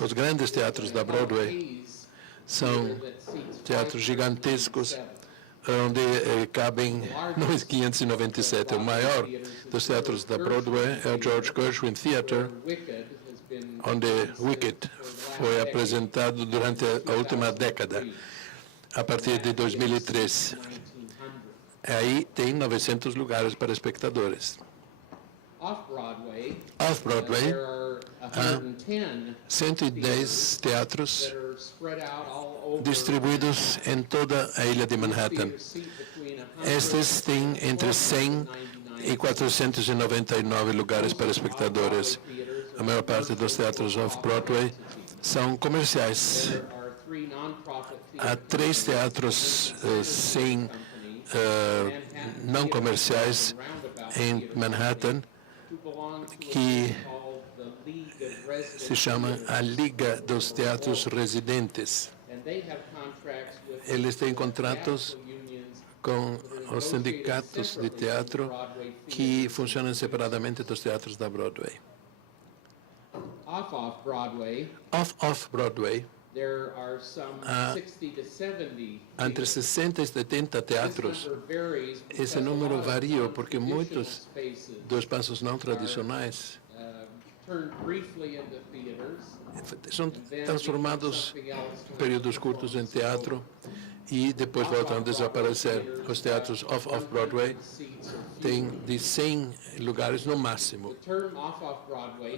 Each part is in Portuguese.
os grandes teatros da Broadway são teatros gigantescos, onde cabem 597. O maior dos teatros da Broadway é o George Gershwin Theatre, onde Wicked foi apresentado durante a última década, a partir de 2003. Aí tem 900 lugares para espectadores. Off-Broadway, há 110 teatros distribuídos em toda a ilha de Manhattan. Estes têm entre 100 e 499 lugares para espectadores. A maior parte dos teatros off-Broadway são comerciais. Há 3 teatros não comerciais em Manhattan, que se chama a Liga dos Teatros Residentes. Eles têm contratos com os sindicatos de teatro que funcionam separadamente dos teatros da Broadway. Off-Broadway, há entre 60 e 70 teatros. Esse número varia porque muitos dos espaços não tradicionais são transformados em períodos curtos em teatro e depois voltam a desaparecer. Os teatros off-Broadway têm de 100 lugares no máximo.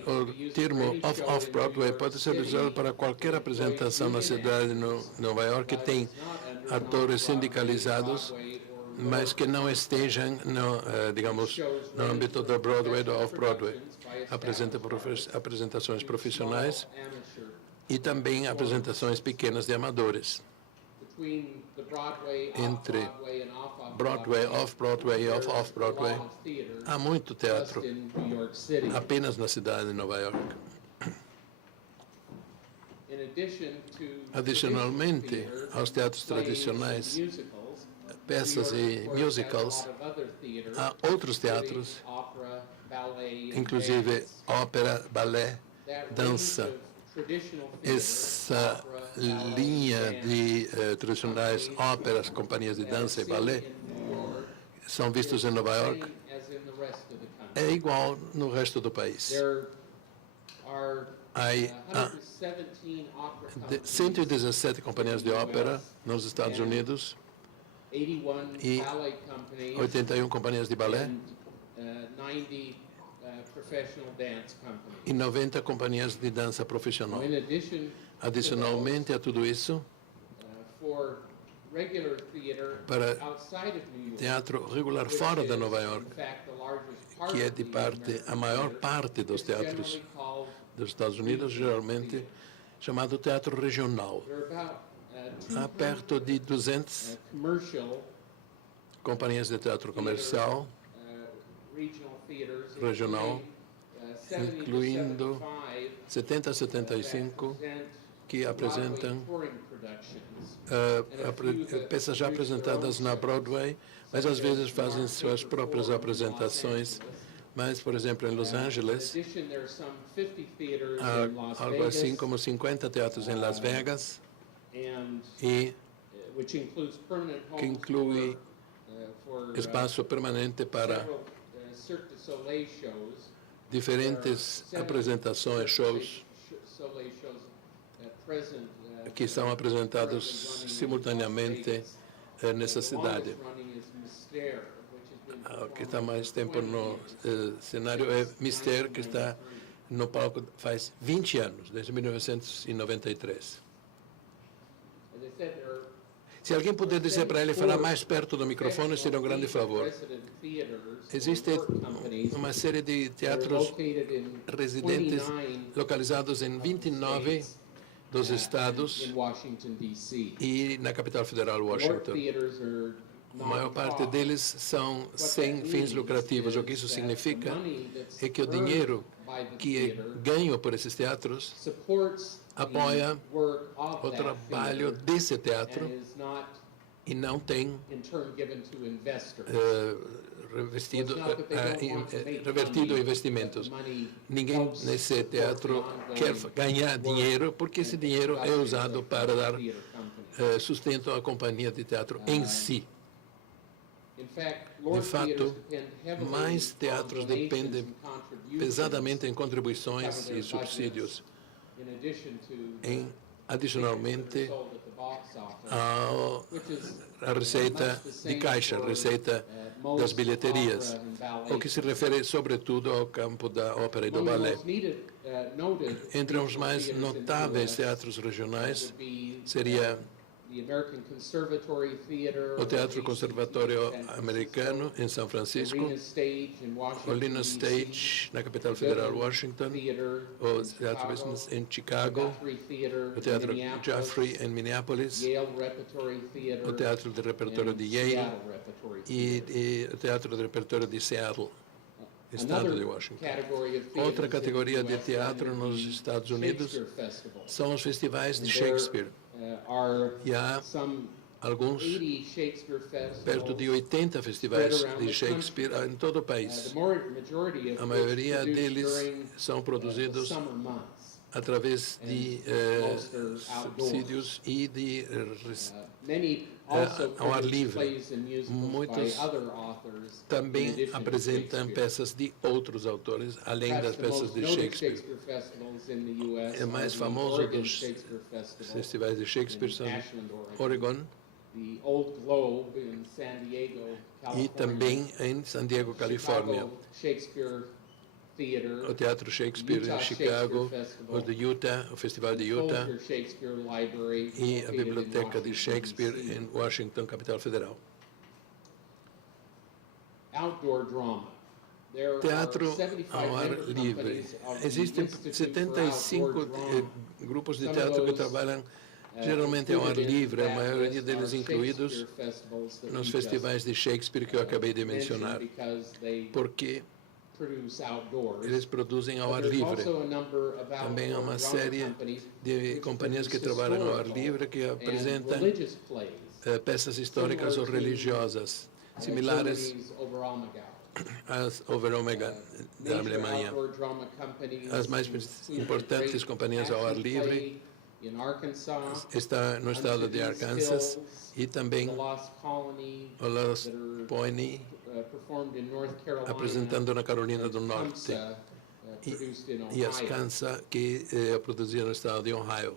O termo off-Broadway pode ser usado para qualquer apresentação na cidade de Nova York que tem atores sindicalizados, mas que não estejam no âmbito da Broadway ou do off-Broadway. Apresentações profissionais e também apresentações pequenas de amadores. Entre Broadway, off-Broadway e off-Broadway, há muito teatro apenas na cidade de Nova York. Adicionalmente aos teatros tradicionais, peças e musicals, há outros teatros, inclusive ópera, balé, dança. Essa linha de tradicionais óperas, companhias de dança e balé são vistos em Nova York, é igual no resto do país. Há 117 companhias de ópera nos Estados Unidos e 81 companhias de balé e 90 companhias de dança profissional. Adicionalmente a tudo isso, para teatro regular fora de Nova York, que é de parte a maior parte dos teatros dos Estados Unidos, geralmente chamado teatro regional. Há perto de 200 companhias de teatro comercial regional, incluindo 70 a 75 que apresentam peças já apresentadas na Broadway, mas às vezes fazem suas próprias apresentações. Mas, por exemplo, em Los Angeles, há algo assim como 50 teatros em Las Vegas, e que inclui espaço permanente para diferentes apresentações, shows, que são apresentados simultaneamente nessa cidade. O que está mais tempo no cenário é Mister, que está no palco faz 20 anos, desde 1993. Se alguém puder dizer para ele falar mais perto do microfone, seria um grande favor. Existe uma série de teatros residentes localizados em 29 dos estados e na capital federal, Washington. A maior parte deles são sem fins lucrativos. O que isso significa é que o dinheiro que é ganho por esses teatros apoia o trabalho desse teatro e não tem revertido investimentos. Ninguém nesse teatro quer ganhar dinheiro, porque esse dinheiro é usado para dar sustento à companhia de teatro em si. De fato, mais teatros dependem pesadamente em contribuições e subsídios, adicionalmente a receita de caixa, receita das bilheterias, o que se refere sobretudo ao campo da ópera e do balé. Entre os mais notáveis teatros regionais seria o Teatro Conservatório Americano, em São Francisco, o Lena Stage, na capital federal, Washington, o Teatro Business, em Chicago, o Teatro Jaffrey, em Minneapolis, o Teatro de Repertório de Yale e o Teatro de Repertório de Seattle, estado de Washington. Outra categoria de teatro nos Estados Unidos são os festivais de Shakespeare. E há alguns, perto de 80 festivais de Shakespeare em todo o país. A maioria deles são produzidos através de subsídios e de ao ar livre. Muitos também apresentam peças de outros autores, além das peças de Shakespeare. O mais famoso dos festivais de Shakespeare são Oregon e também em San Diego, Califórnia. O Teatro Shakespeare em Chicago, o de Utah, o Festival de Utah e a Biblioteca de Shakespeare em Washington, capital federal. Teatro ao ar livre. Existem 75 grupos de teatro que trabalham geralmente ao ar livre, a maioria deles incluídos nos festivais de Shakespeare que eu acabei de mencionar, porque eles produzem ao ar livre. Também há uma série de companhias que trabalham ao ar livre que apresentam peças históricas ou religiosas, similares às Over Omega da Alemanha. As mais importantes companhias ao ar livre estão no estado de Arkansas e também o Lost Pony, apresentando na Carolina do Norte, e as Kansas, que produziram no estado de Ohio.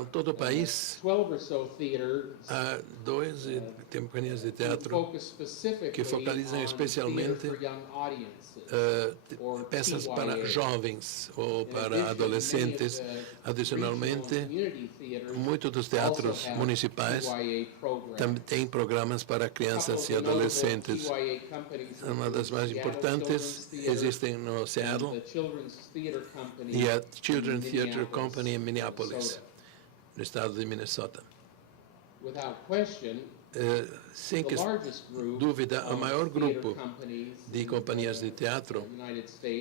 Em todo o país, há 12 companhias de teatro que focalizam especialmente peças para jovens ou para adolescentes. Adicionalmente, muitos dos teatros municipais também têm programas para crianças e adolescentes. Uma das mais importantes existem no Seattle e a Children's Theatre Company em Minneapolis, no estado de Minnesota. Sem dúvida, o maior grupo de companhias de teatro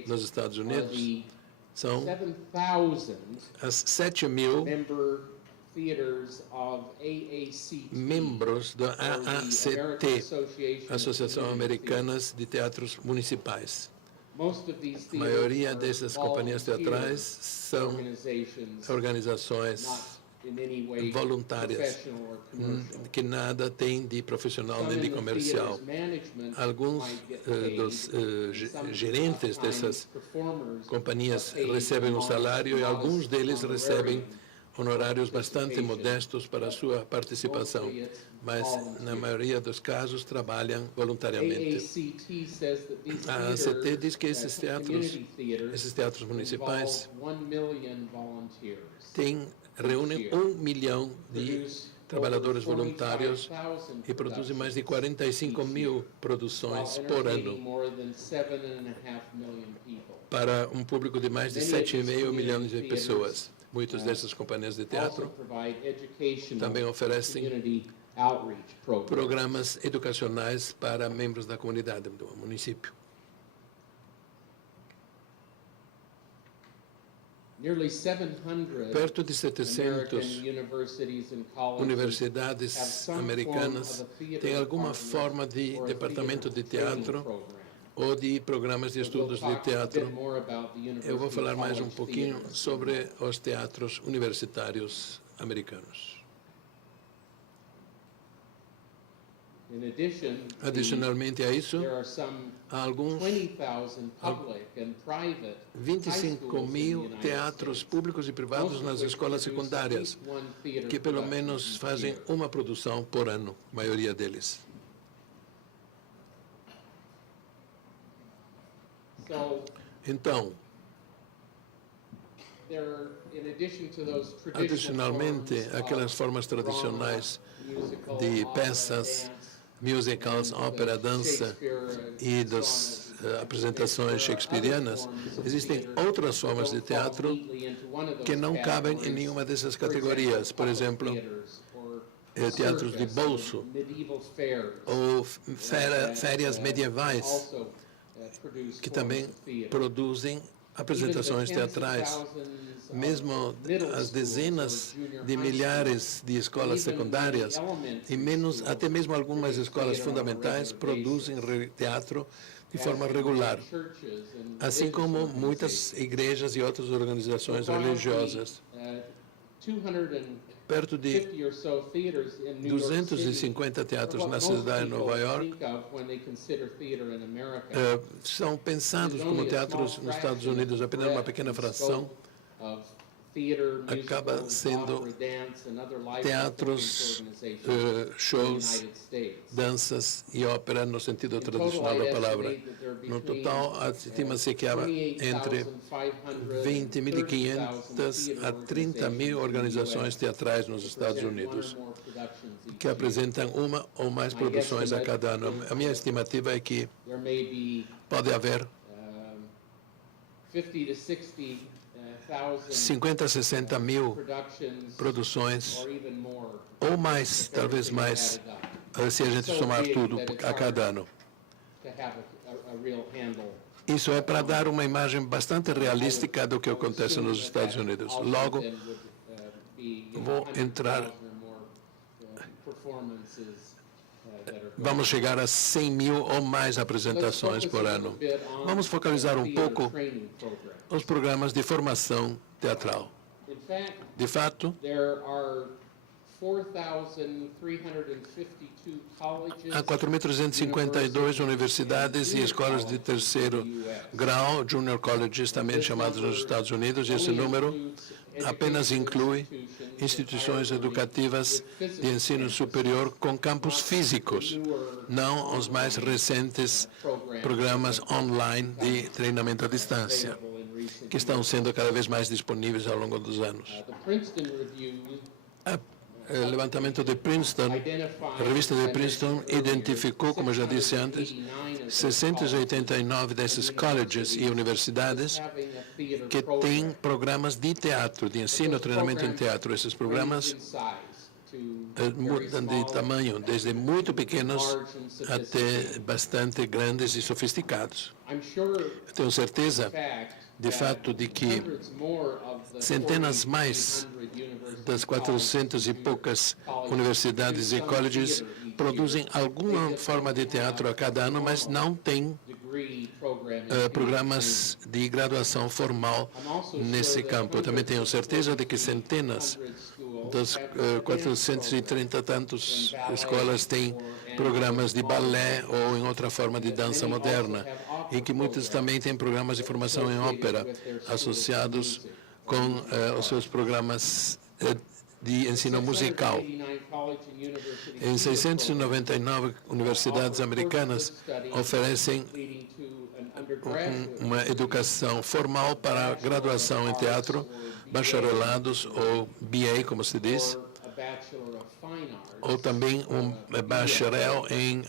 nos Estados Unidos são as 7.000 membros da AACT, Associação Americana de Teatros Municipais. A maioria dessas companhias teatrais são organizações voluntárias, que nada tem de profissional nem de comercial. Alguns dos gerentes dessas companhias recebem um salário e alguns deles recebem honorários bastante modestos para a sua participação, mas na maioria dos casos trabalham voluntariamente. A ACT diz que esses teatros municipais reúnem 1 milhão de trabalhadores voluntários e produzem mais de 45.000 produções por ano para um público de mais de 7,5 milhões de pessoas. Muitas dessas companhias de teatro também oferecem programas educacionais para membros da comunidade do município. Nearly 700 Perto de 700 American universities and colleges universidades americanas têm alguma forma de departamento de teatro ou de programas de estudos de teatro. Eu vou falar mais um pouquinho sobre os teatros universitários americanos. Adicionalmente a isso, há alguns 25 mil teatros públicos e privados nas escolas secundárias, que pelo menos fazem uma produção por ano, a maioria deles. Então, adicionalmente, aquelas formas tradicionais de peças, musicals, ópera, dança e das apresentações shakespearianas, existem outras formas de teatro que não cabem em nenhuma dessas categorias. Por exemplo, teatros de bolso ou férias medievais, que também produzem apresentações teatrais. Mesmo as dezenas de milhares de escolas secundárias e até mesmo algumas escolas fundamentais produzem teatro de forma regular, assim como muitas igrejas e outras organizações religiosas. Perto de 250 teatros na cidade de Nova York são pensados como teatros nos Estados Unidos. Apenas uma pequena fração acaba sendo teatros, shows, danças e ópera no sentido tradicional da palavra. No total, estima-se que há entre 20.500 a 30.000 organizações teatrais nos Estados Unidos, que apresentam uma ou mais produções a cada ano. A minha estimativa é que pode haver 50 a 60 mil produções, ou mais, talvez mais, se a gente somar tudo a cada ano. Isso é para dar uma imagem bastante realística do que acontece nos Estados Unidos. Logo, vou entrar... Vamos chegar a 100 mil ou mais apresentações por ano. Vamos focalizar um pouco os programas de formação teatral. De fato, há 4.352 universidades e escolas de terceiro grau, junior colleges, também chamados nos Estados Unidos, e esse número apenas inclui instituições educativas de ensino superior com campos físicos, não os mais recentes programas online de treinamento à distância, que estão sendo cada vez mais disponíveis ao longo dos anos. O levantamento de Princeton, a revista de Princeton, identificou, como eu já disse antes, 689 desses colleges e universidades que têm programas de teatro, de ensino e treinamento em teatro. Esses programas mudam de tamanho, desde muito pequenos até bastante grandes e sofisticados. Eu tenho certeza, de fato, de que centenas mais das 400 e poucas universidades e colleges produzem alguma forma de teatro a cada ano, mas não têm programas de graduação formal nesse campo. Eu também tenho certeza de que centenas das 430 tantos escolas têm programas de balé ou em outra forma de dança moderna, e que muitas também têm programas de formação em ópera associados com os seus programas de ensino musical. Em 699 universidades americanas oferecem uma educação formal para graduação em teatro, bacharelados ou BA, como se diz, ou também um bacharel em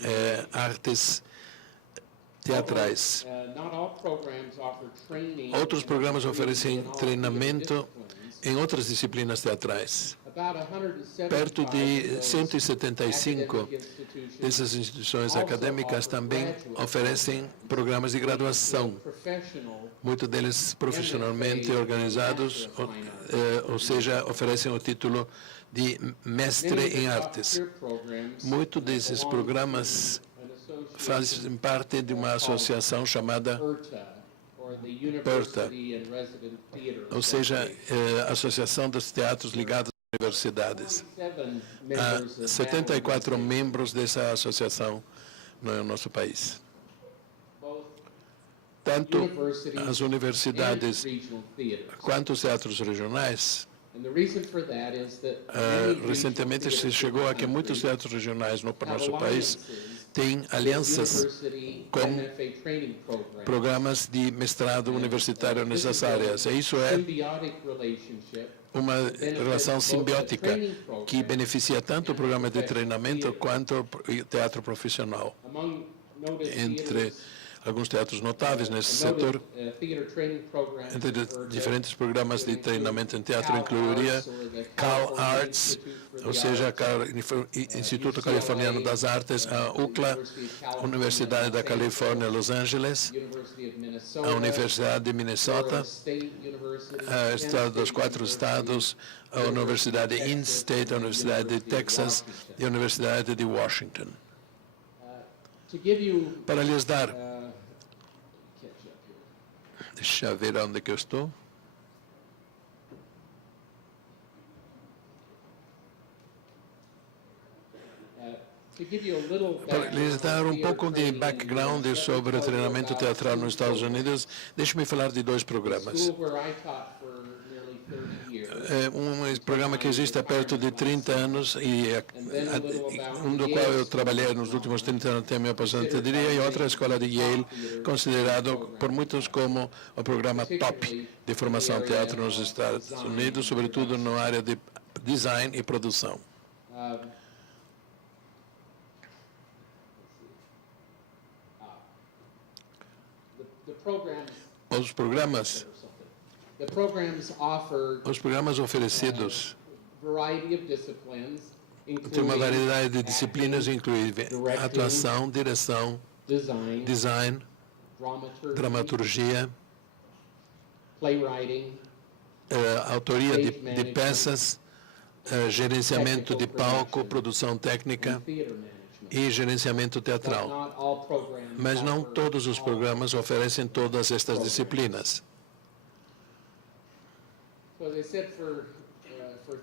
artes teatrais. programs offer training Outros in programas all oferecem theater treinamento disciplines. em outras disciplinas teatrais. About 175 Perto of de those 175 academic institutions dessas instituições also acadêmicas offer também graduate oferecem programs, programas de graduação, professional muitos deles profissionalmente MFA, organizados, Master of Fine Arts. ou seja, oferecem o título de mestre Many of the em top artes. tier programs Muitos desses belong programas to an association fazem parte de uma associação chamada IRTA, or the University and Resident Theater ou seja, Association. Associação dos Teatros Ligados às Universidades. 27 Há members of that 74 organization. membros dessa associação no nosso país. Both Tanto universities as and universidades regional theaters. quanto os teatros regionais. And the reason for that is that many regional Recentemente se theaters chegou in a the que muitos country teatros regionais no have nosso país alliances têm with alianças university com MFA training programs. programas de mestrado universitário nessas áreas. E isso é Symbiotic relationship uma relação simbiótica que beneficia tanto o programa de treinamento quanto o teatro profissional. among noted Entre theaters. alguns teatros notáveis nesse A noted, setor, theater training program entre for diferentes programas de treinamento em teatro, Cal incluiria Arts, or the Cal California Arts, Institute for the ou seja, Arts, Instituto UCLA, Californiano das Artes, a UCLA, University of California, Universidade da Los Califórnia, Los Angeles, University of Minnesota, a Universidade de Minnesota, Florida State University, a Estado dos Penn Quatro State Estados, a Universidade In-State, a Universidade de Texas e a Universidade de Washington. To give you, Para lhes dar, catch up here. deixa eu ver onde que eu estou. To give you a little Para lhes dar um pouco de background sobre o treinamento teatral nos Estados Unidos, deixe-me falar de dois programas. School where I taught for nearly 30 years. É um programa que existe há perto de 30 anos e um do qual eu trabalhei nos últimos 30 anos até a minha aposentadoria, e outra a escola de Yale, considerado por muitos como o programa top de formação teatro nos Estados Unidos, sobretudo na área de design e produção. The programs Os programas, or something. The programs offer os programas oferecidos variety of disciplines, têm uma including variedade de disciplinas, incluindo atuação, direção, design, design, dramaturgia, playwriting, autoria de peças, gerenciamento de palco, produção técnica theater management. e gerenciamento But teatral. not all programs Mas não offer todos os programas oferecem todas estas disciplinas. So as I said, for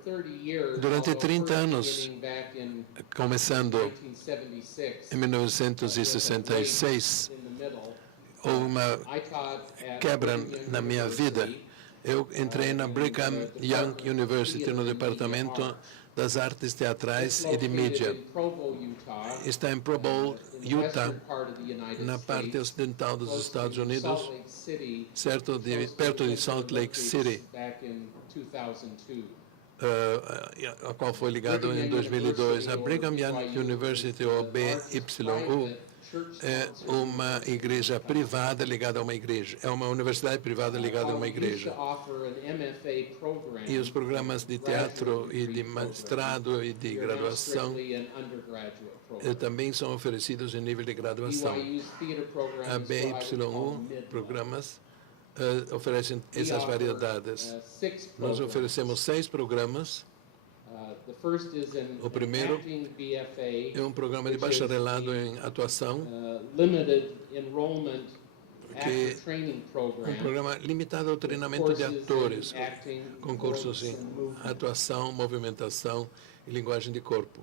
30 years, Durante although 30 first anos, beginning back in Começando 1976, em 1966, in the middle, houve uma I taught at quebra Brigham na minha University, vida. Eu entrei na Brigham Young University no departamento das artes teatrais e de located mídia. in Provo, Utah, Está em Provo, in the Utah, western part of the United na parte States, ocidental dos close Estados to Unidos, Salt Lake City, certo perto de Salt Lake City, back in 2002. a qual foi ligado em 2002. A Brigham Young University, ou BYU, é uma igreja privada ligada a uma igreja. É uma universidade privada ligada a uma igreja. E os programas de teatro e de mestrado e de graduação também são oferecidos em nível de graduação. A BYU, programas, oferecem essas variedades. Nós oferecemos 6 programas. O primeiro é um programa de bacharelado em atuação, que um programa limitado ao treinamento de atores, concursos em atuação, movimentação e linguagem de corpo.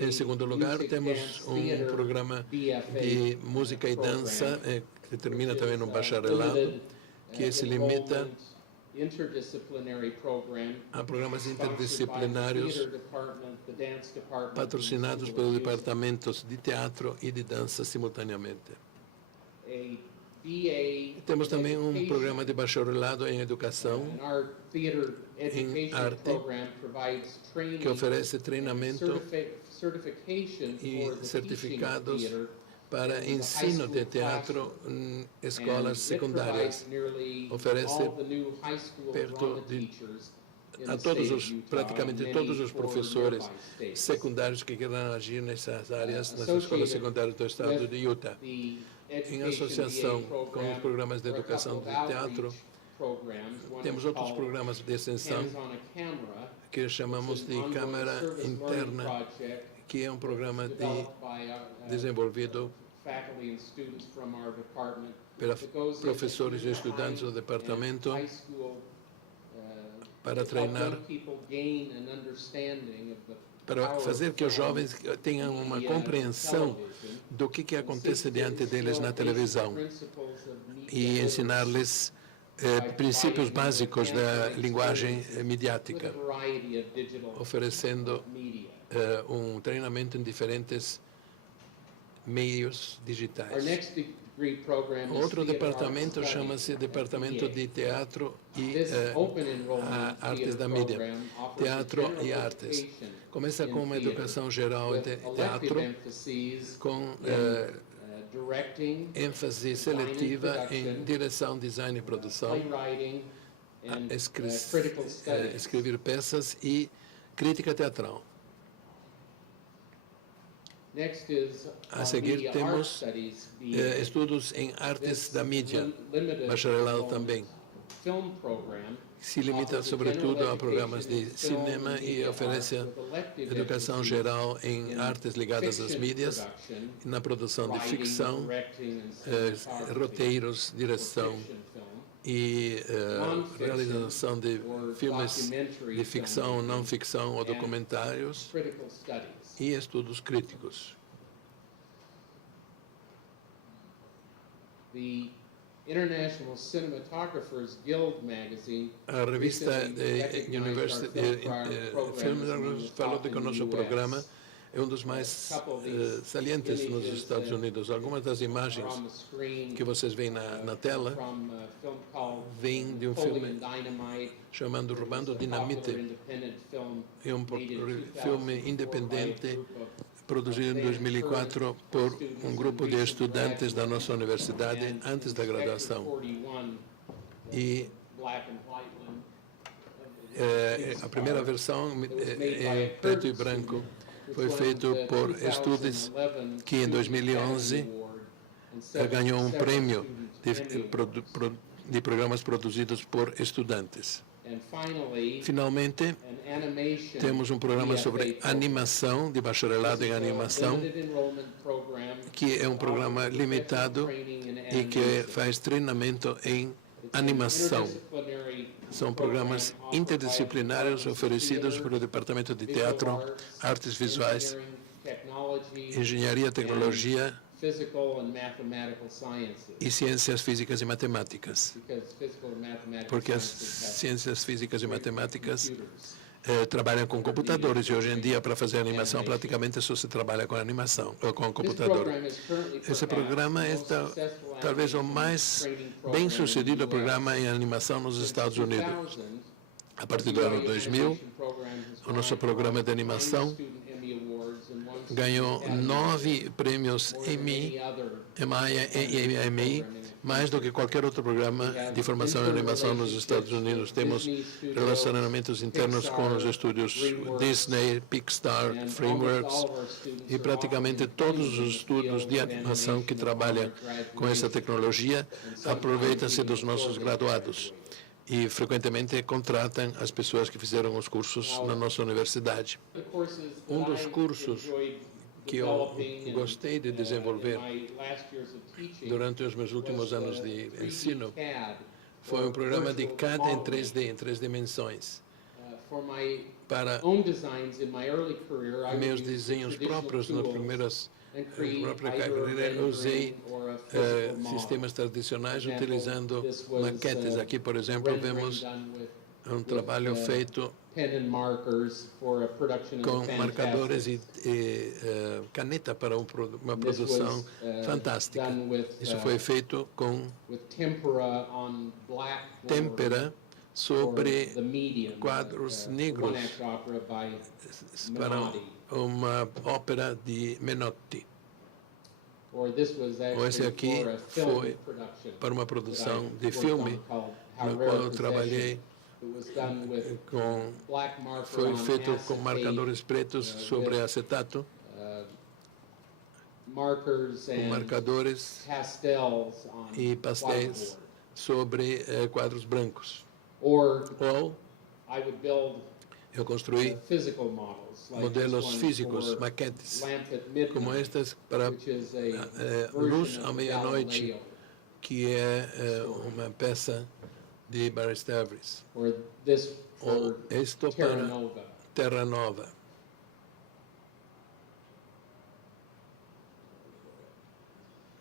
Em segundo lugar, temos um programa de música e dança, que termina também no bacharelado, que se limita a programas interdisciplinários patrocinados pelos departamentos de teatro e de dança simultaneamente. Temos também um programa de bacharelado em educação, em arte, que oferece treinamento e certificados para ensino de teatro em escolas secundárias. Oferece perto de praticamente todos os professores secundários que queiram agir nessas áreas, nas escolas secundárias do estado de Utah. Em associação com os programas de educação de teatro, temos outros programas de extensão que chamamos de Câmara Interna, que é um programa desenvolvido pelos professores e estudantes do departamento para treinar, para fazer que os jovens tenham uma compreensão do que acontece diante deles na televisão e ensinar-lhes princípios básicos da linguagem midiática, oferecendo um treinamento em diferentes meios digitais. Outro departamento chama-se Departamento de Teatro e Artes da Mídia, Teatro e Artes. Começa com uma educação geral de teatro, com ênfase seletiva em direção, design e produção, escrever peças e crítica teatral. A seguir temos estudos em artes da mídia, bacharelado também. Se limita sobretudo a programas de cinema e oferece educação geral em artes ligadas às mídias, na produção de ficção, roteiros, direção e realização de filmes de ficção, não ficção ou documentários e estudos críticos. A revista University Film falou de que o nosso programa é um dos mais salientes nos Estados Unidos. Algumas das imagens que vocês veem na tela vêm de um filme chamado Roubando Dinamite. É um filme independente produzido em 2004 por um grupo de estudantes da nossa universidade antes da graduação. E a primeira versão em preto e branco foi feito por estudantes que em 2011 ganhou um prêmio de programas produzidos por estudantes. Finalmente, temos um programa sobre animação, de bacharelado em animação, que é um programa limitado e que faz treinamento em animação. São programas interdisciplinares oferecidos pelo Departamento de Teatro, Artes Visuais, Engenharia, Tecnologia e Ciências Físicas e Matemáticas. Porque as ciências físicas e matemáticas trabalham com computadores e hoje em dia para fazer animação praticamente só se trabalha com animação ou com computador. Esse programa é talvez o mais bem sucedido programa em animação nos Estados Unidos. A partir do ano 2000, o nosso programa de animação ganhou 9 prêmios Emmy, mais do que qualquer outro programa de formação em animação nos Estados Unidos. Temos relacionamentos internos com os estúdios Disney, Pixar, DreamWorks e praticamente todos os estúdios de animação que trabalham com essa tecnologia aproveitam-se dos nossos graduados e frequentemente contratam as pessoas que fizeram os cursos na nossa universidade. Um dos cursos que eu gostei de desenvolver durante os meus últimos anos de ensino foi um programa de CAD em 3D, em 3 dimensões. Para meus desenhos próprios na própria carreira, eu usei sistemas tradicionais utilizando maquetes. Aqui, por exemplo, vemos um trabalho feito com marcadores e caneta para uma produção fantástica. Isso foi feito com têmpera sobre quadros negros para uma ópera de Menotti. or this was Ou esse actually aqui for a film foi production para uma that produção I de worked filme, on called How no Rare qual a eu Possession. trabalhei, It was done with com, black marker foi on feito com acetate, marcadores pretos sobre with acetato, markers com and marcadores pastels on e pastéis whiteboard. sobre quadros brancos. Or Ou I would build eu construí physical models, like this modelos one físicos, for maquetes, Lamp at como Midnight, estas para which is a Luz version à of the Meia-Noite, Galileo, que é uma peça de Barry Stavris. or this Ou for isto Terra para Nova. Terra Nova.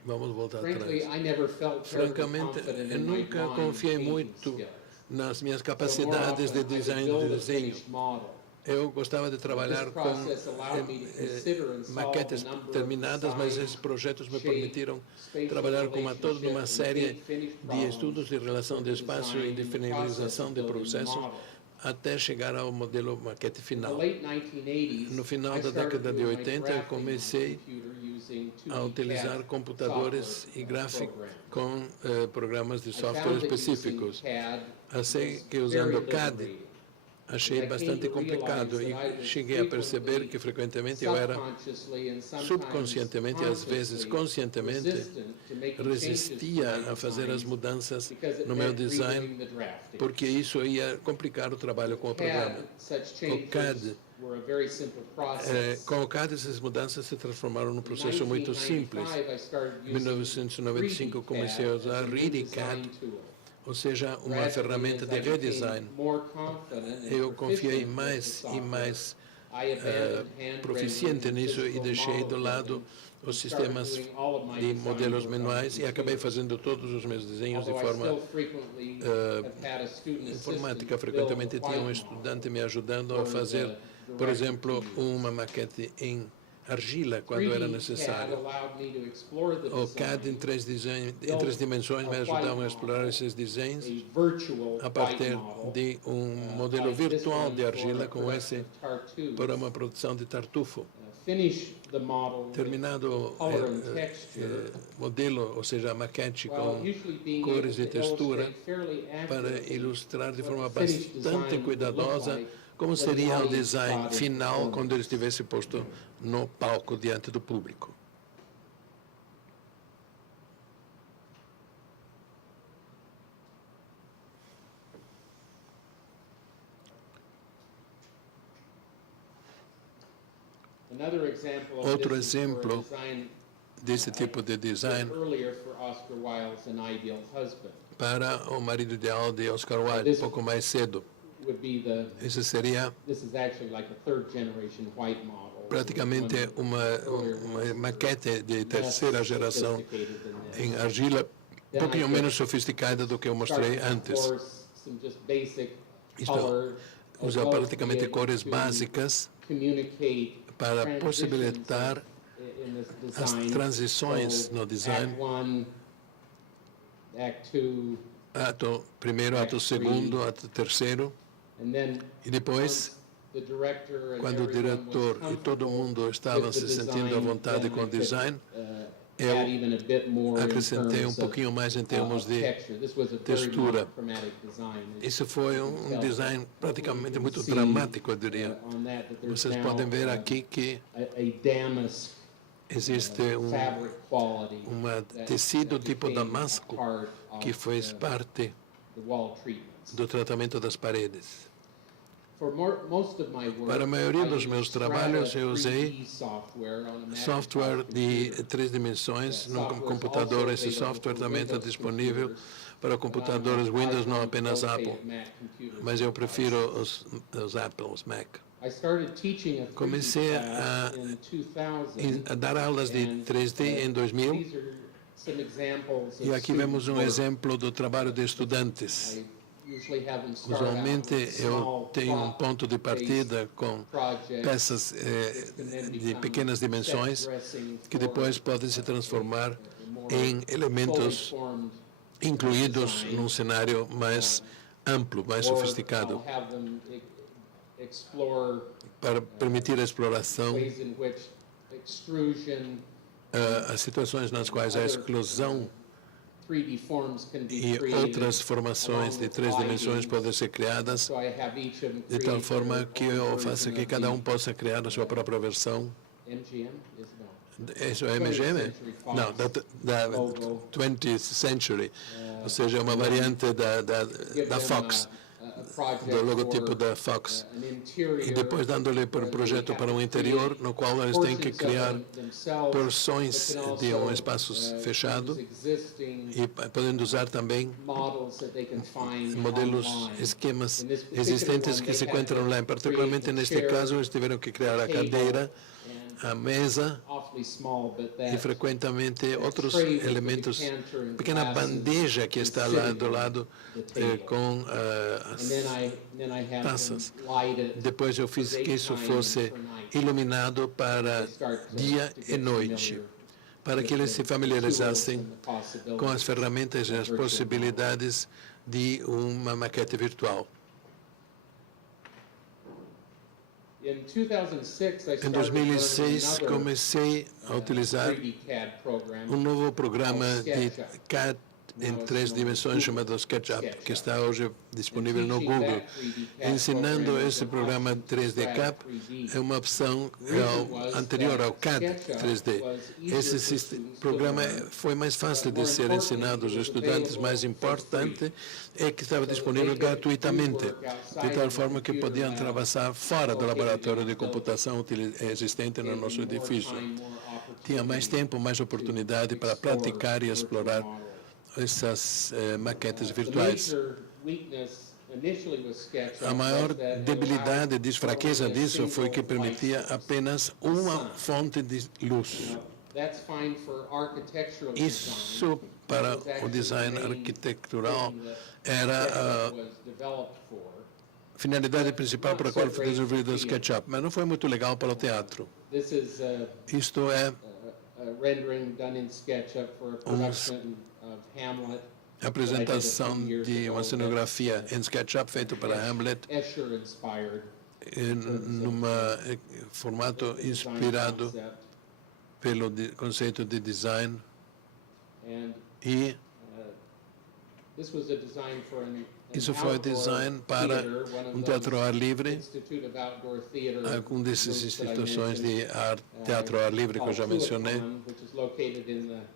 Vamos voltar Frankly, atrás. I never felt terribly Francamente, confident eu in my nunca drawing confiei painting muito skills. nas minhas So more capacidades often, de I design would de build a desenho. finished model. Eu gostava de trabalhar This com process allowed me to consider and solve maquetes a number of terminadas, mas design, esses projetos me shape, permitiram spatial trabalhar com toda uma relationship, série and finished de problems estudos de relação for de the espaço design e de and the process finalização of de building the processo model. até chegar ao modelo maquete In the final. late 1980s, No final I da started década de doing my 80, eu drafting on comecei computer using 2D a utilizar CAD computadores software e gráficos programs. com programas de I software found that específicos. using CAD Achei was que very usando CAD liberating. achei bastante complicado e cheguei a perceber que frequentemente eu era subconscientemente, às vezes conscientemente, resistia a fazer as mudanças no meu design, porque isso ia complicar o trabalho com o programa. Com o CAD, essas mudanças se transformaram num processo muito simples. Em 1995, eu comecei a usar 3D CAD, ou seja, uma ferramenta de redesign. Eu confiei mais e mais proficiente nisso e deixei de lado os sistemas de modelos manuais e acabei fazendo todos os meus desenhos de forma informática. Frequentemente tinha um estudante me ajudando a fazer, por exemplo, uma maquete em argila quando era necessário. O CAD em três dimensões me ajudava a explorar esses desenhos a partir de um modelo virtual de argila como esse para uma produção de tartufo. Terminado o modelo, ou seja, a maquete com cores e textura, para ilustrar de forma bastante cuidadosa como seria o design final quando ele estivesse posto no palco diante do público. Outro exemplo desse tipo de design para o marido ideal de Oscar Wilde, um pouco mais cedo. Esse seria praticamente uma maquete de terceira geração em argila, um pouquinho menos sofisticada do que eu mostrei antes. Isto usa praticamente cores básicas para possibilitar as transições no design. Ato primeiro, ato segundo, ato terceiro. E depois, quando o diretor e todo mundo estavam se sentindo à vontade com o design, eu acrescentei um pouquinho mais em termos de textura. Isso foi um design praticamente muito dramático, eu diria. Vocês podem ver aqui que existe um tecido tipo damasco que fez parte do tratamento das paredes. Para a maioria dos meus trabalhos, eu usei software de 3 dimensões no computador. Esse software também está disponível para computadores Windows, não apenas Apple. Mas eu prefiro os Apple, os Mac. Comecei a dar aulas de 3D em 2000. E aqui vemos um exemplo do trabalho de estudantes. Usualmente eu tenho um ponto de partida com peças de pequenas dimensões que depois podem se transformar em elementos incluídos num cenário mais amplo, mais sofisticado, para permitir a exploração as situações nas quais a exclusão 3D forms can be e created outras formações de 3 dimensões podem ser criadas, So I have each of them de tal create forma their que own eu version faça que of cada the um possa criar a sua própria versão. MGM is no. Isso é MGM? Century Fox Não, da logo. 20th Century, ou seja, é uma variante Give da them Fox, a project do logotipo for, da Fox. an interior E depois dando-lhe por um projeto para um interior, no qual eles têm que criar porções de um espaço fechado e podendo usar também modelos, esquemas existentes que se encontram lá. Particularmente neste caso, eles tiveram que criar a cadeira, a mesa e frequentemente outros elementos, pequena bandeja que está lá do lado com as taças. Depois eu fiz que isso fosse iluminado para dia e noite, para que eles se familiarizassem com as ferramentas e as possibilidades de uma maquete virtual. Em 2006, comecei a utilizar um novo programa de CAD em 3 dimensões chamado SketchUp, que está hoje disponível no Google. Ensinando esse programa 3D CAD é uma opção anterior ao CAD 3D. Esse programa foi mais fácil de ser ensinado aos estudantes, mais importante é que estava disponível gratuitamente, de tal forma que podiam trabalhar fora do laboratório de computação existente no nosso edifício. Tinha mais tempo, mais oportunidade para praticar e explorar essas maquetes virtuais. A maior debilidade, fraqueza disso foi que permitia apenas uma fonte de luz. Isso, para o design arquitetural, era a finalidade principal para a qual foi desenvolvido o SketchUp, mas não foi muito legal para o teatro. Isto é a apresentação de uma cenografia em SketchUp feito para Hamlet, num formato inspirado pelo conceito de design. E isso foi design para um teatro ao ar livre, alguma dessas instituições de teatro ao ar livre que eu já mencionei,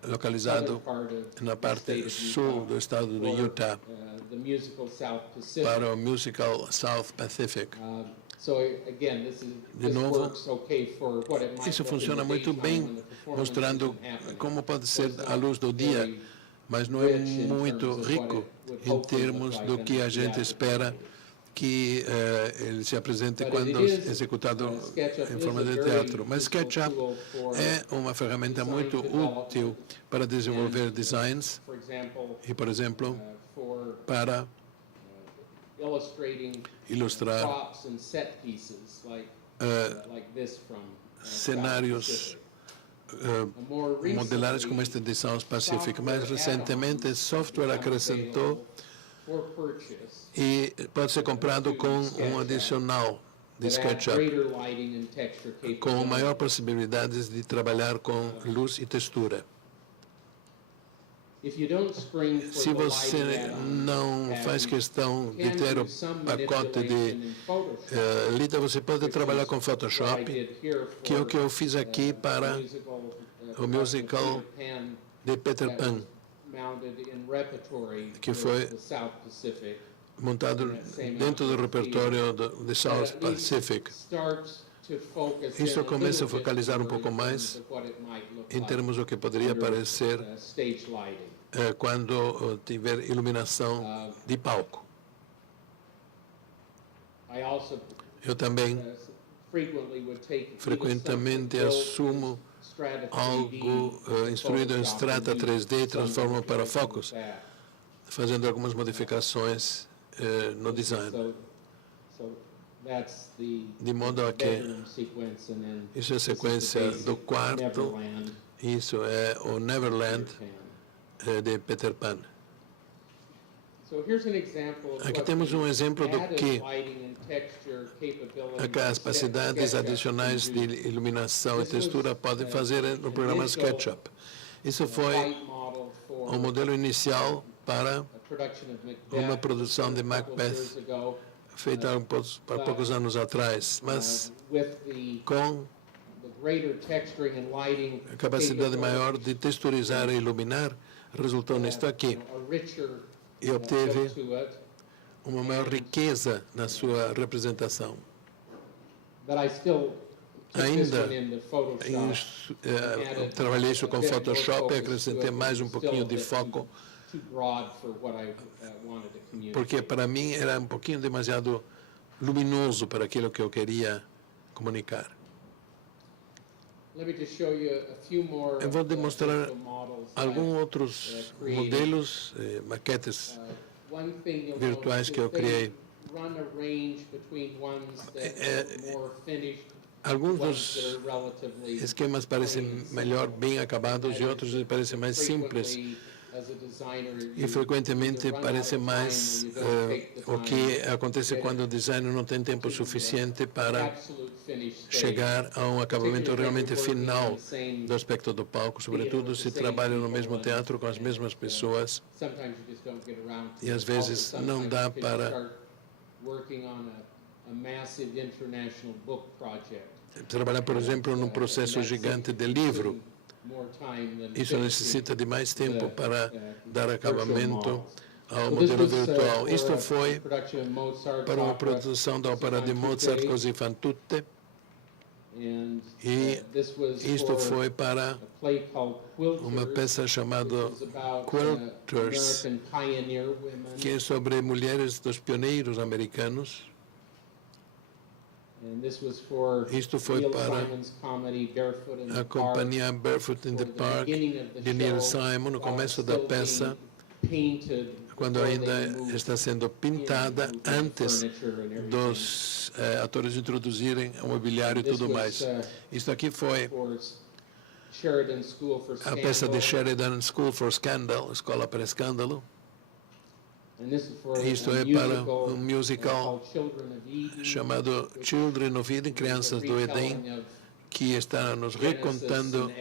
localizado na parte sul do estado do Utah, para o musical South Pacific. De novo, isso funciona muito bem, mostrando como pode ser a luz do dia, mas não é muito rico em termos do que a gente espera que ele se apresente quando executado em forma de teatro. Mas SketchUp é uma ferramenta muito útil para desenvolver designs e, por exemplo, para ilustrar cenários modelares como este de South Pacific. Mais recentemente, software acrescentou e pode ser comprado com um adicional de SketchUp, com maior possibilidades de trabalhar com luz e textura. Se você não faz questão de ter o pacote de lida, você pode trabalhar com Photoshop, que é o que eu fiz aqui para o musical de Peter Pan, que foi montado dentro do repertório de South Pacific. Isso começa a focalizar um pouco mais em termos do que poderia parecer quando tiver iluminação de palco. Eu também frequentemente assumo algo instruído em Strata 3D e transformo para Focus, fazendo algumas modificações no design. De modo a que isso é a sequência do quarto, isso é o Neverland de Peter Pan. Aqui temos um exemplo do que as capacidades adicionais de iluminação e textura podem fazer no programa SketchUp. Isso foi o modelo inicial para uma produção de Macbeth feita há poucos anos atrás, mas com a capacidade maior de texturizar e iluminar, resultou nisto aqui. E obteve uma maior riqueza na sua representação. Ainda trabalhei isso com Photoshop e acrescentei mais um pouquinho de foco, porque para mim era um pouquinho demasiado luminoso para aquilo que eu queria comunicar. Eu vou demonstrar alguns outros modelos, maquetes virtuais que eu criei. Alguns dos esquemas parecem melhor, bem acabados, e outros parecem mais simples. E frequentemente parece mais o que acontece quando o designer não tem tempo suficiente para chegar a um acabamento realmente final do aspecto do palco, sobretudo se trabalha no mesmo teatro com as mesmas pessoas, e às vezes não dá para trabalhar, por exemplo, num processo gigante de livro. Isso necessita de mais tempo para dar acabamento ao modelo virtual. Isto foi para uma produção da ópera de Mozart, Così fan tutte, e isto foi para uma peça chamada Quilters, que é sobre mulheres dos pioneiros americanos. Isto foi para a companhia Barefoot in the Park de Neil Simon, no começo da peça, quando ainda está sendo pintada antes dos atores introduzirem o mobiliário e tudo mais. Isto aqui foi a peça de Sheridan School for Scandal, Escola para Escândalo. Isto é para um musical chamado Children of Eden, Crianças do Éden, que está nos recontando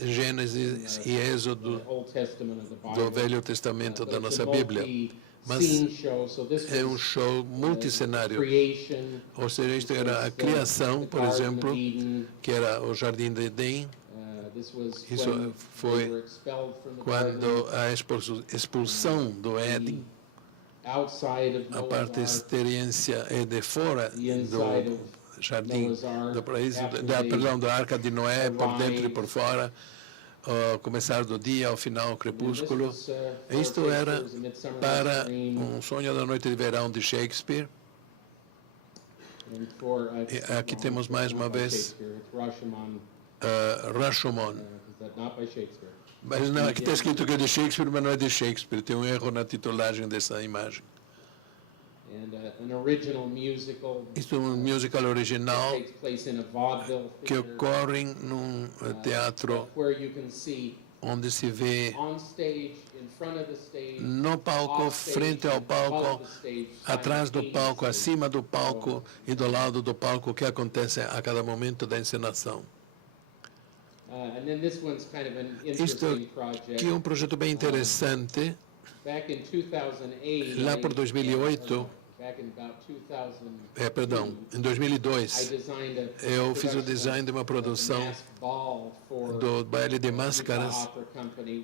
Gênesis e Êxodo do Velho Testamento da nossa Bíblia. Mas é um show multicenário, ou seja, isto era a criação, por exemplo, que era o Jardim de Éden. Isso foi quando a expulsão do Éden, a parte exterior é de fora do jardim, do paraíso, da Arca de Noé, por dentro e por fora, ao começar do dia, ao final, ao crepúsculo. Isto era para um sonho da noite de verão de Shakespeare. E aqui temos mais uma vez Rashomon. Mas não, aqui está escrito que é de Shakespeare, mas não é de Shakespeare. Tem um erro na titulagem dessa imagem. Isto é um musical original que ocorre num teatro onde se vê no palco, frente ao palco, atrás do palco, acima do palco e do lado do palco, o que acontece a cada momento da encenação. Isto aqui é um projeto bem interessante. Lá por 2008, em 2002, eu fiz o design de uma produção do baile de máscaras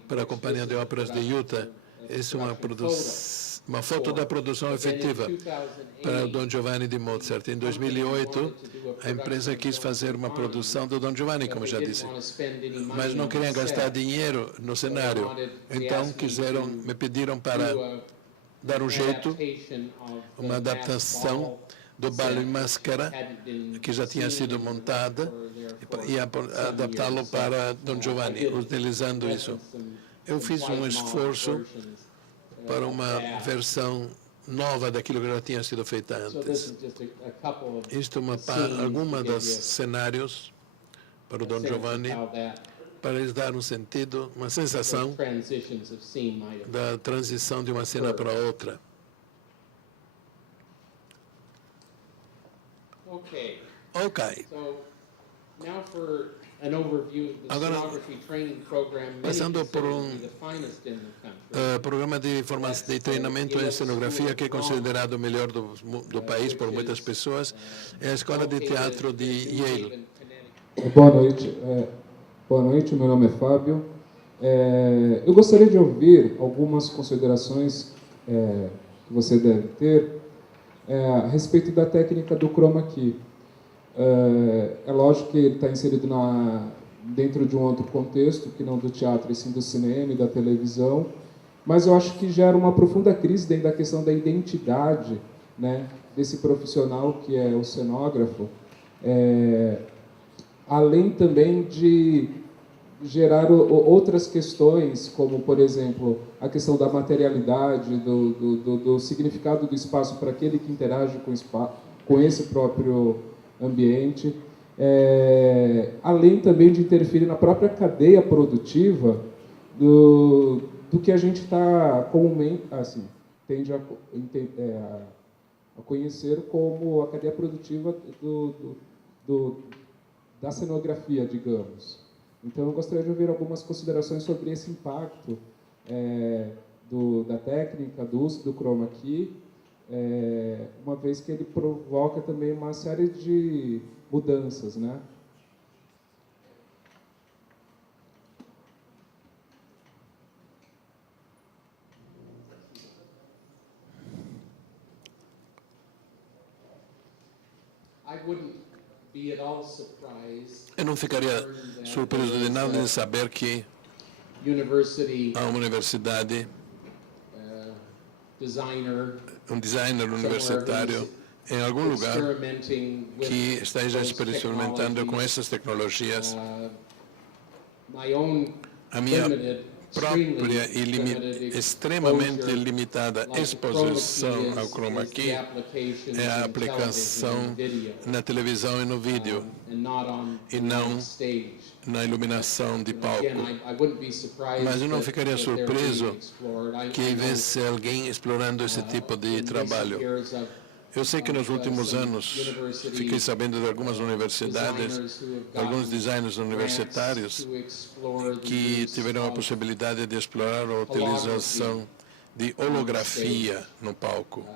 para a Companhia de Óperas de Utah. Isso é uma foto da produção efetiva para o Don Giovanni de Mozart. Em 2008, a empresa quis fazer uma produção do Don Giovanni, como já disse, mas não queriam gastar dinheiro no cenário. Então, me pediram para dar um jeito, uma adaptação do baile de máscara, que já tinha sido montada, e adaptá-lo para Don Giovanni, utilizando isso. Eu fiz um esforço para uma versão nova daquilo que já tinha sido feito antes. Isto é alguma das cenários para o Don Giovanni, para lhes dar um sentido, uma those sensação transitions of scene might have. da transição de uma cena para outra. Okay, Ok, so now for an overview of the Agora, cenography training program, many passando por consider to be the finest in the country. programa de treinamento em cenografia que é considerado o melhor do país por muitas pessoas, é a Escola de Teatro de Yale. Boa noite. Boa noite, meu nome é Fábio. Eu gostaria de ouvir algumas considerações que você deve ter a respeito da técnica do chroma key. É lógico que ele está inserido dentro de um outro contexto, que não do teatro, e sim do cinema e da televisão, mas eu acho que gera uma profunda crise dentro da questão da identidade, né, desse profissional que é o cenógrafo, além também de gerar outras questões, como, por exemplo, a questão da materialidade, do significado do espaço para aquele que interage com esse próprio ambiente, além também de interferir na própria cadeia produtiva do que a gente está comumente, assim, tende a conhecer como a cadeia produtiva da cenografia, digamos. Então, eu gostaria de ouvir algumas considerações sobre esse impacto da técnica, do uso do chroma key, uma vez que ele provoca também uma série de mudanças, né? I wouldn't be at all surprised Eu não ficaria surpreso de nada em saber que university há uma universidade, designer um designer universitário em algum lugar experimenting with que esteja those experimentando com technologies. essas tecnologias. My own A minha limited, própria e extremamente exposure, limitada like the exposição chroma key ao chroma is the key applications é a in aplicação television and video, na televisão e no vídeo, and not on e the não light stage. na iluminação de palco. Again, I wouldn't be surprised Mas eu não that ficaria they're being surpreso explored. que visse alguém explorando esse tipo de in recent trabalho. years I've Eu sei que nos últimos anos fiquei sabendo de algumas universidades, designers who have alguns gotten designers grants universitários to explore the que use tiveram a of possibilidade de explorar a utilização de holografia no palco.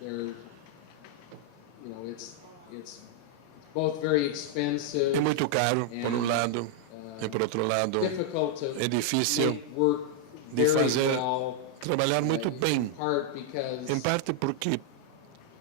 they're, it's both very expensive, É muito caro, por um lado, e por outro lado, difficult to é difícil make work de very fazer, well, trabalhar muito in bem, part because em parte porque,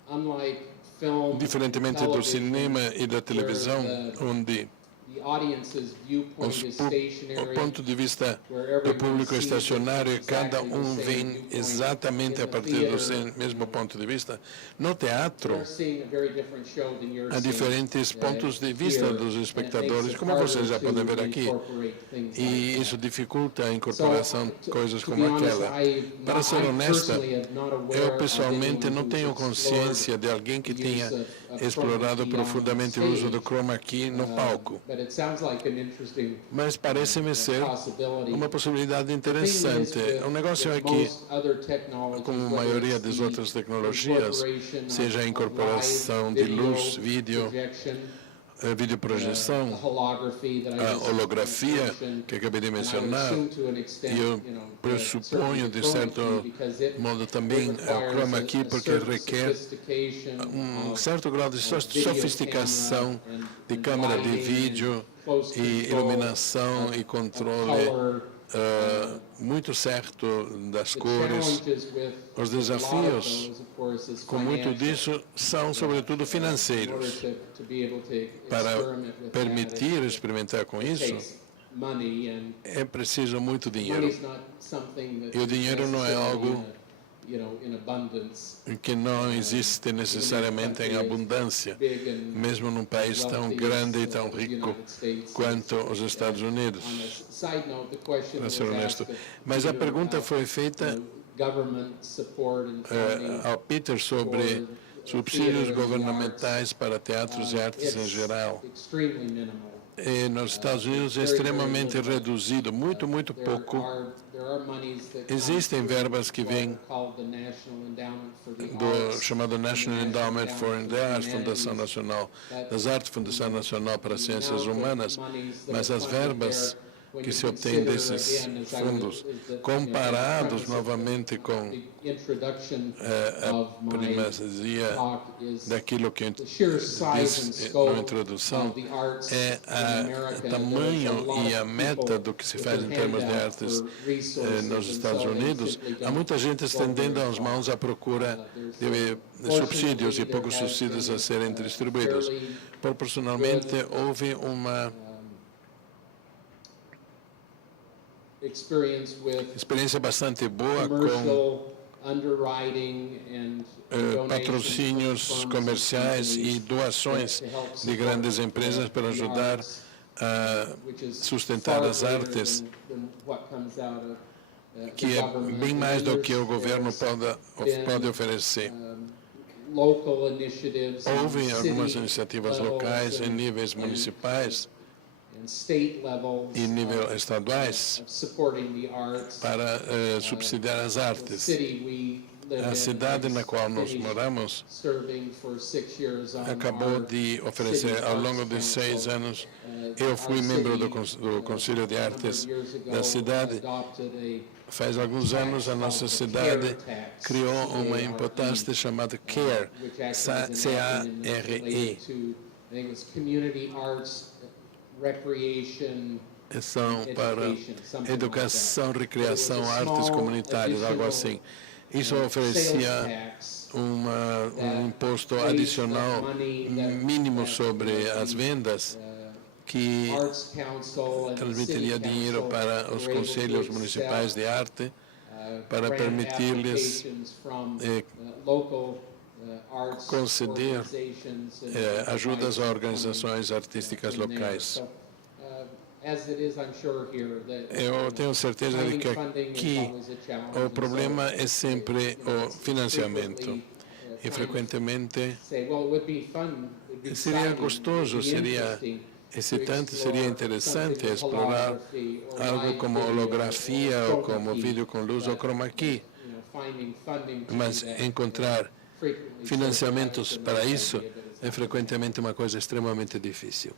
unlike film, diferentemente do cinema e da televisão, onde the audience's viewpoint is o stationary. ponto de vista do público estacionário, cada um vem exatamente a partir do mesmo ponto de vista. No teatro, They're seeing a very different show than you're há seeing, diferentes pontos de vista here, dos and it espectadores, makes it como vocês já harder podem to ver aqui, incorporate things like e that. isso dificulta a incorporação de coisas To como be honest, aquela. Para ser I honesta, personally am not aware eu of pessoalmente anyone não who's tenho explored consciência de alguém que the tenha use of explorado chroma key profundamente on o uso do stage. chroma key no palco. But it sounds like an interesting Mas parece-me ser possibility. uma possibilidade The thing is interessante. with- O negócio é with que, most other technologies, como a whether maioria it's das the outras tecnologias, incorporation seja a of incorporação live de luz, vídeo, projection, a videoprojeção, the holography that I a just holografia mentioned, que acabei de and I would mencionar, assume to an extent, e eu that pressuponho, certainly de the chroma certo key, because it modo também, o requires chroma key, a porque certain requer sophistication of certo grau de video sofisticação camera de and câmera de lighting vídeo and close e control iluminação of- e of controle color. muito certo das The cores. challenges with Os a lot of desafios, those, of course, is com muito financial. disso, são sobretudo In financeiros. order to be able to Para experiment with that, permitir experimentar com it isso, takes money, and é preciso muito dinheiro, money's not something that E o is dinheiro não é necessarily algo in abundance. que não existe necessariamente em abundância, Big and mesmo num país tão wealthy grande e as, tão the rico United States. quanto os Estados Unidos, On a side note, the question para was ser honesto. asked of Mas a Peter pergunta about, foi feita government support and funding ao Peter sobre subsídios governamentais para teatros e artes em geral. Extremely minimal. nos Estados Unidos é extremamente reduzido, muito pouco. Existem verbas que vêm do chamado National Endowment for the Arts, Fundação Nacional das Artes, Fundação Nacional para as Ciências Humanas, mas as verbas que se obtêm desses fundos, comparados novamente com a primazia daquilo que eu disse na introdução, é o tamanho e a meta do que se faz em termos de artes nos Estados Unidos. Há muita gente estendendo as mãos à procura de subsídios e poucos subsídios a serem distribuídos. Proporcionalmente, houve uma experiência bastante boa com patrocínios comerciais e doações de grandes empresas para ajudar a sustentar as artes, que é bem mais do que o governo pode oferecer. Houve algumas iniciativas locais em níveis municipais e nível estaduais para subsidiar as artes. A cidade na qual nós moramos acabou de oferecer, ao longo de 6 anos, eu fui membro do Conselho de Artes da cidade. Faz alguns anos, a nossa cidade criou uma imposta chamada CARE, C-A-R-E. São para educação, recreação, artes comunitárias, algo assim. Isso oferecia um imposto adicional mínimo sobre as vendas, que transmitiria dinheiro para os conselhos municipais de arte, para permitir-lhes conceder ajudas a organizações artísticas locais. Eu tenho certeza de que aqui o problema é sempre o financiamento. E, frequentemente, seria gostoso, seria excitante, seria interessante explorar algo como holografia, ou como vídeo com luz, ou chroma key. Mas encontrar financiamentos para isso é frequentemente uma coisa extremamente difícil.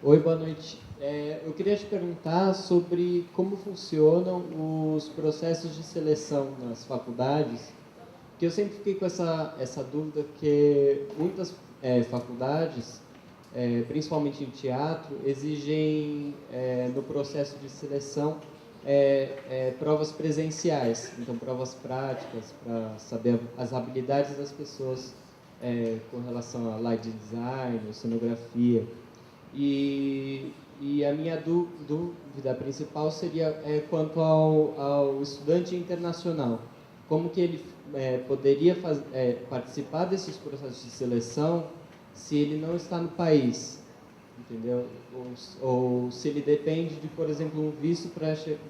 Oi, boa noite. Eu queria te perguntar sobre como funcionam os processos de seleção nas faculdades, porque eu sempre fiquei com essa dúvida que muitas faculdades, principalmente em teatro, exigem no processo de seleção provas presenciais, então provas práticas para saber as habilidades das pessoas com relação a light design, cenografia. E a minha dúvida principal seria quanto ao estudante internacional. Como que ele poderia participar desses processos de seleção se ele não está no país, entendeu? Ou se ele depende de, por exemplo, um visto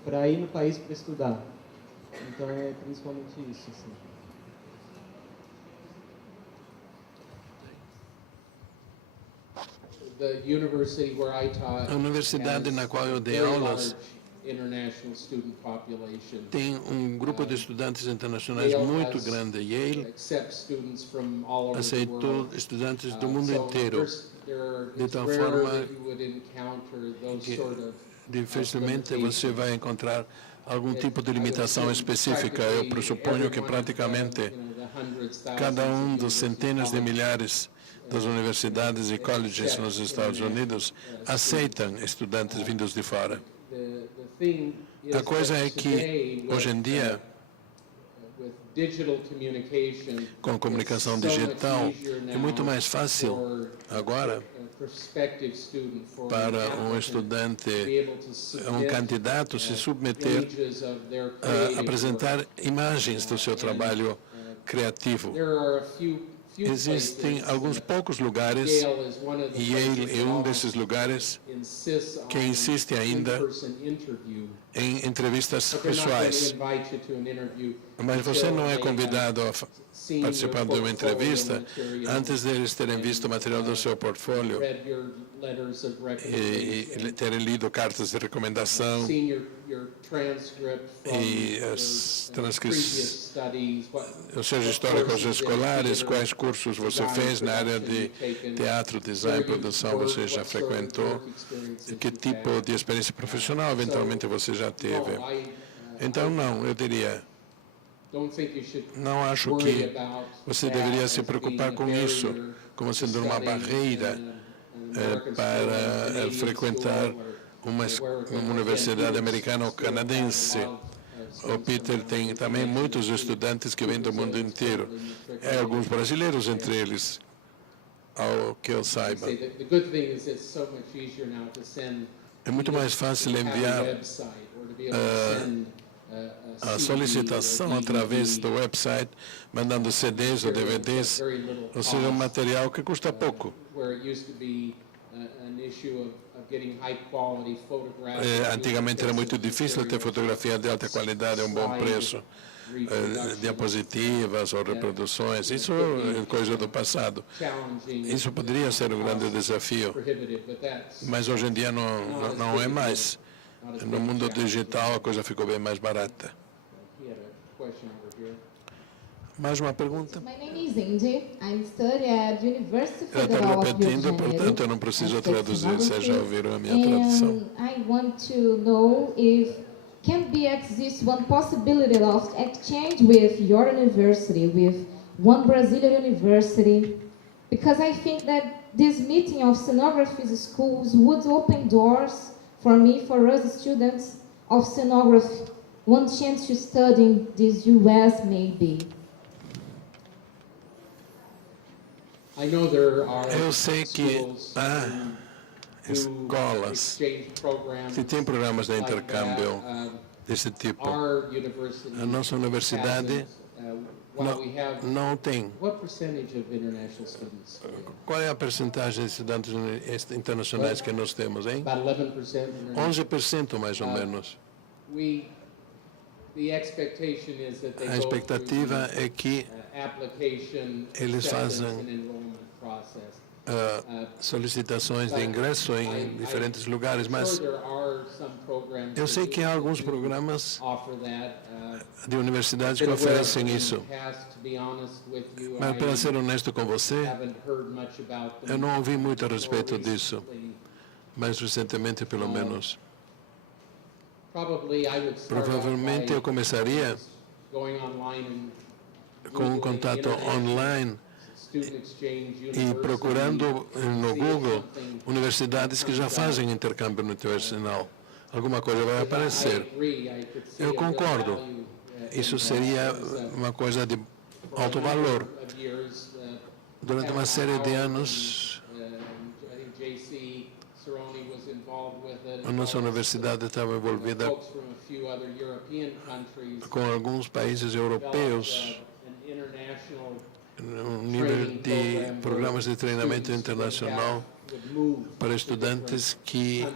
para ir no país para estudar. Então, é principalmente isso, assim. A universidade na qual eu dei aulas tem um grupo de estudantes internacionais muito grande. Yale aceitou estudantes do mundo inteiro, de tal forma que dificilmente você vai encontrar algum tipo de limitação específica. Eu pressuponho que praticamente cada um dos centenas de milhares das universidades e colleges nos Estados Unidos aceitam estudantes vindos de fora. A coisa é que, hoje em dia, com comunicação digital, é muito mais fácil agora para um estudante, um candidato, se submeter a apresentar imagens do seu trabalho criativo. Existem alguns poucos lugares, e Yale é um desses lugares, que insiste ainda em entrevistas pessoais. Mas você não é convidado a participar de uma entrevista antes de eles terem visto o material do seu portfólio e terem lido cartas de recomendação e as transcrições, os seus históricos escolares, quais cursos você fez na área de teatro, design, produção você já frequentou, e que tipo de experiência profissional eventualmente você já teve. Então, não, eu diria, não acho que você deveria se preocupar com isso, como sendo uma barreira para frequentar uma universidade americana ou canadense. O Peter tem também muitos estudantes que vêm do mundo inteiro. Há alguns brasileiros entre eles, ao que eu saiba. É muito mais fácil enviar a solicitação através do website, mandando CDs ou DVDs, ou seja, um material que custa pouco. Antigamente era muito difícil ter fotografia de alta qualidade a um bom preço, diapositivas ou reproduções, isso é coisa do passado. Isso poderia ser um grande desafio, mas hoje em dia não é mais. No mundo digital a coisa ficou bem mais barata. Mais uma pergunta? My name is Indy. I'm studying at University Ela está Federal of Rio de repetindo, Janeiro. portanto eu não preciso traduzir, vocês já ouviram a minha And tradução. I want to know if can be exist one possibility of exchange with your university, with one Brazilian university, because I think that this meeting of scenography schools would open doors for me, for us students of scenography, one chance to study in this US maybe. Eu sei que há escolas que têm programas de intercâmbio desse tipo. A nossa universidade não tem. Qual é a percentagem de estudantes internacionais que nós temos, hein? 11% mais ou menos. A expectativa é que eles fazem solicitações de ingresso em diferentes lugares, mas eu sei que há alguns programas de universidades que oferecem isso. Mas, para ser honesto com você, eu não ouvi muito a respeito disso, mais recentemente, pelo menos. Provavelmente eu começaria com um contato online e procurando no Google universidades que já fazem intercâmbio internacional. Alguma coisa vai aparecer. Eu concordo. Isso seria uma coisa de alto valor. Durante uma série de anos, a nossa universidade estava envolvida com alguns países europeus um nível de programas de treinamento internacional para estudantes que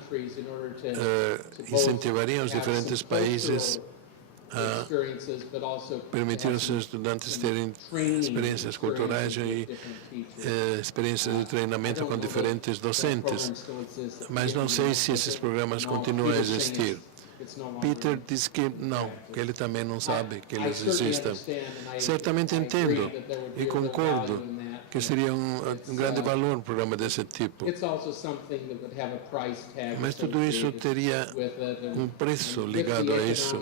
incentivariam os diferentes países a permitir aos seus estudantes terem experiências culturais e experiências de treinamento com diferentes docentes. Mas não sei se esses programas continuam a existir. Peter diz que não, que ele também não sabe que eles existem. Certamente entendo e concordo que seria um grande valor um programa desse tipo. Mas tudo isso teria um preço ligado a isso.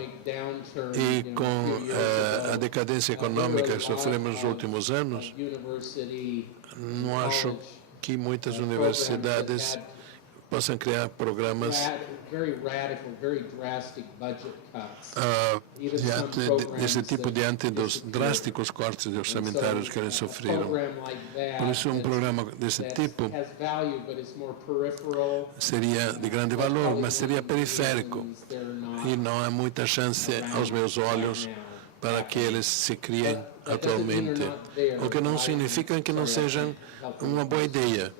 E com a decadência econômica que sofremos nos últimos anos, não acho que muitas universidades possam criar programas desse tipo diante dos drásticos cortes orçamentários que eles sofreram. Por isso, um programa desse tipo seria de grande valor, mas seria periférico e não há muita chance, aos meus olhos, para que eles se criem atualmente. O que não significa que não sejam uma boa ideia.